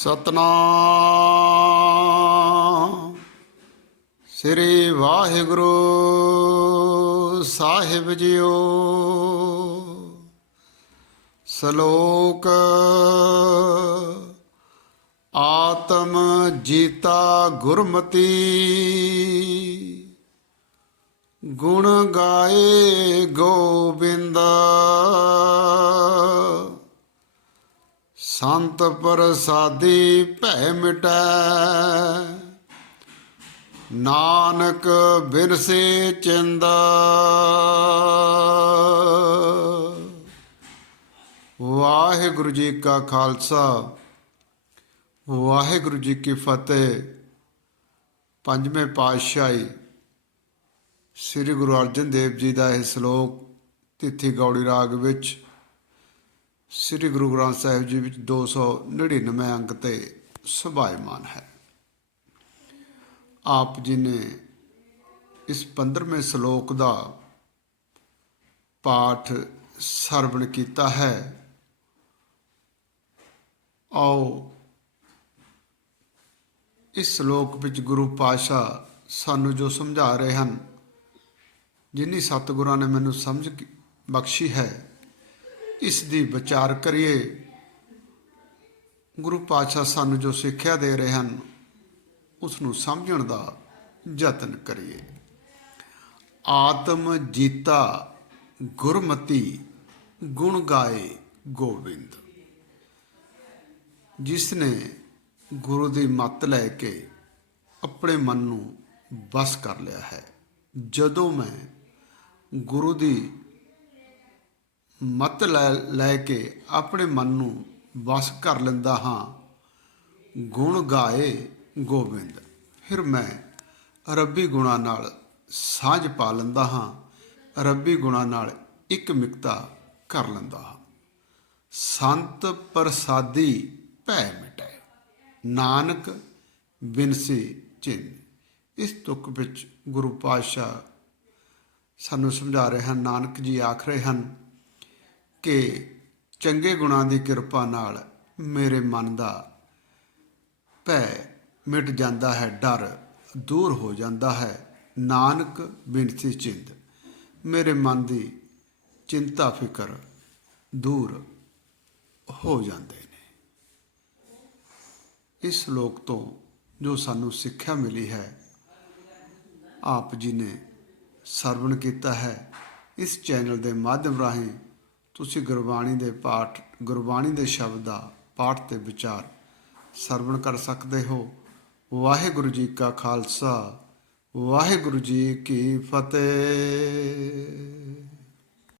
ਸਤਨਾਮ। ਸ੍ਰੀ ਵਾਹਿਗੁਰੂ ਸਾਹਿਬ ਜੀਓ। ਸ਼ਲੋਕ ਆਤਮ ਜੀਤਾ ਗੁਰਮਤੀ। ਗੁਣ ਗਾਏ ਗੋਬਿੰਦ। ਸੰਤ ਪ੍ਰਸਾਦੀ ਭੈ ਮਿਟੈ। ਨਾਨਕ ਬਿਨਸੇ ਚਿੰਦਾ। ਵਾਹਿਗੁਰੂ ਜੀ ਕਾ ਖਾਲਸਾ, ਵਾਹਿਗੁਰੂ ਜੀ ਕੀ ਫਤਿਹ। ਪੰਜਵੇਂ ਪਾਤਸ਼ਾਹੀ ਸ੍ਰੀ ਗੁਰੂ ਅਰਜਨ ਦੇਵ ਜੀ ਦਾ ਇਹ ਸ਼ਲੋਕ ਤਿੱਥੀ ਗੌੜੀ ਰਾਗ ਵਿੱਚ ਸ੍ਰੀ ਗੁਰੂ ਗ੍ਰੰਥ ਸਾਹਿਬ ਜੀ ਵਿੱਚ 299 ਅੰਕ ਤੇ ਸੁਭਾਇਮਾਨ ਹੈ। ਆਪ ਜੀ ਨੇ ਇਸ 15ਵੇਂ ਸ਼ਲੋਕ ਦਾ ਪਾਠ ਸਰਵਣ ਕੀਤਾ ਹੈ। ਆਓ ਇਸ ਸ਼ਲੋਕ ਵਿੱਚ ਗੁਰੂ ਪਾਸ਼ਾ ਸਾਨੂੰ ਜੋ ਸਮਝਾ ਰਹੇ ਹਨ, ਜਿੰਨੀ ਸਤਿਗੁਰਾਂ ਨੇ ਮੈਨੂੰ ਸਮਝ ਬਖਸ਼ੀ ਹੈ ਇਸ ਦੀ ਵਿਚਾਰ ਕਰੀਏ, ਗੁਰੂ ਪਾਤਸ਼ਾਹ ਸਾਨੂੰ ਜੋ ਸਿੱਖਿਆ ਦੇ ਰਹੇ ਹਨ ਉਸ ਨੂੰ ਸਮਝਣ ਦਾ ਯਤਨ ਕਰੀਏ। ਆਤਮ ਜੀਤਾ ਗੁਰਮਤੀ ਗੁਣ ਗਾਏ ਗੋਬਿੰਦ। ਜਿਸ ਨੇ ਗੁਰੂ ਦੀ ਮੱਤ ਲੈ ਕੇ ਆਪਣੇ ਮਨ ਨੂੰ ਬਸ ਕਰ ਲਿਆ ਹੈ, ਜਦੋਂ ਮੈਂ ਗੁਰੂ ਦੀ ਮਤ ਲੈ ਲੈ ਕੇ ਆਪਣੇ ਮਨ ਨੂੰ ਵਸ ਕਰ ਲੈਂਦਾ ਹਾਂ। ਗੁਣ ਗਾਏ ਗੋਬਿੰਦ, ਫਿਰ ਮੈਂ ਰੱਬੀ ਗੁਣਾ ਨਾਲ ਸਾਂਝ ਪਾ ਲੈਂਦਾ ਹਾਂ। ਰੱਬੀ ਗੁਣਾ ਨਾਲ ਇੱਕ ਮਿਕਤਾ ਕਰ ਲੈਂਦਾ ਹਾਂ। ਸੰਤ ਪ੍ਰਸਾਦੀ ਭੈ ਮਿਟੈ, ਨਾਨਕ ਬਿਨਸੀ ਚਿੰਨ ਇਸ ਤੁਕ ਵਿੱਚ ਗੁਰੂ ਪਾਤਸ਼ਾਹ ਸਾਨੂੰ ਸਮਝਾ ਰਹੇ ਹਨ, ਨਾਨਕ ਜੀ ਆਖ ਰਹੇ ਹਨ ਕਿ ਚੰਗੇ ਗੁਣਾਂ ਦੀ ਕਿਰਪਾ ਨਾਲ ਮੇਰੇ ਮਨ ਦਾ ਭੈ ਮਿਟ ਜਾਂਦਾ ਹੈ, ਡਰ ਦੂਰ ਹੋ ਜਾਂਦਾ ਹੈ। ਨਾਨਕ ਬਿਨਸੀ ਚਿੰਦ ਮੇਰੇ ਮਨ ਦੀ ਚਿੰਤਾ ਫਿਕਰ ਦੂਰ ਹੋ ਜਾਂਦੇ ਨੇ। ਇਸ ਲੋਕ ਤੋਂ ਜੋ ਸਾਨੂੰ ਸਿੱਖਿਆ ਮਿਲੀ ਹੈ, ਆਪ ਜੀ ਨੇ ਸਰਵਣ ਕੀਤਾ ਹੈ। ਇਸ ਚੈਨਲ ਦੇ ਮਾਧਿਅਮ ਰਾਹੀਂ ਤੁਸੀਂ ਗੁਰਬਾਣੀ ਦੇ ਪਾਠ, ਗੁਰਬਾਣੀ ਦੇ ਸ਼ਬਦ ਦਾ ਪਾਠ ਤੇ ਵਿਚਾਰ ਸਰਵਣ ਕਰ ਸਕਦੇ ਹੋ। ਵਾਹਿਗੁਰੂ ਜੀ ਕਾ ਖਾਲਸਾ, ਵਾਹਿਗੁਰੂ ਜੀ ਕੀ ਫਤਿਹ।